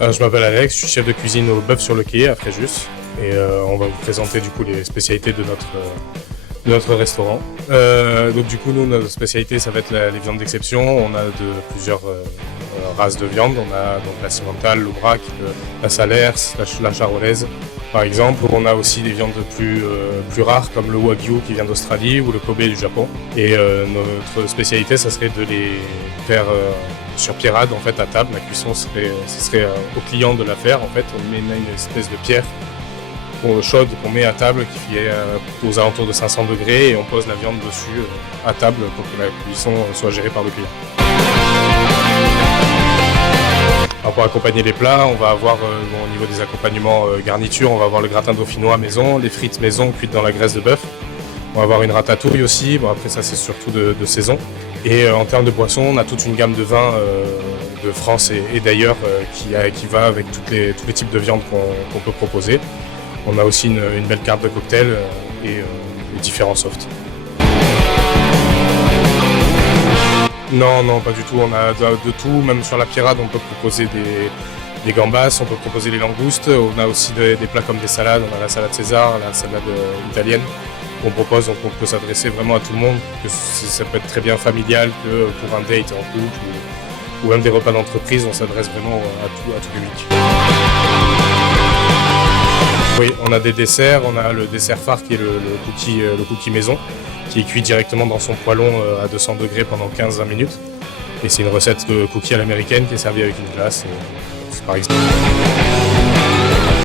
Je m'appelle Alex, je suis chef de cuisine au Bœuf sur le Quai à Fréjus et on va vous présenter du coup les spécialités de notre restaurant. Donc du coup nous notre spécialité ça va être les viandes d'exception. On a plusieurs races de viande. On a donc la Simmental, l'Aubrac, la Salers, la Charolaise par exemple. On a aussi des viandes plus rares comme le Wagyu qui vient d'Australie ou le Kobe du Japon. Et notre spécialité ça serait de les faire sur pierrade en fait à table. La cuisson ce serait au client de la faire en fait. On met une espèce de pierre chaude qu'on met à table qui est aux alentours de 500 degrés et on pose la viande dessus à table pour que la cuisson soit gérée par le client. Alors pour accompagner les plats, on va avoir au niveau des accompagnements garnitures, on va avoir le gratin dauphinois maison, les frites maison cuites dans la graisse de bœuf. On va avoir une ratatouille aussi, bon après ça c'est surtout de saison. Et en termes de boissons, on a toute une gamme de vins de France et d'ailleurs qui va avec tous les types de viande qu'on peut proposer. On a aussi une belle carte de cocktails et différents softs. Non, pas du tout. On a de tout. Même sur la pierrade, on peut proposer des gambas, on peut proposer les langoustes. On a aussi des plats comme des salades. On a la salade César, la salade italienne qu'on propose. Donc on peut s'adresser vraiment à tout le monde. Que ça peut être très bien familial que pour un date en couple ou même des repas d'entreprise. On s'adresse vraiment à tout public. Oui, on a des desserts, on a le dessert phare qui est le cookie maison, qui est cuit directement dans son poêlon à 200 degrés pendant 15-20 minutes. Et c'est une recette de cookie à l'américaine qui est servie avec une glace, par exemple.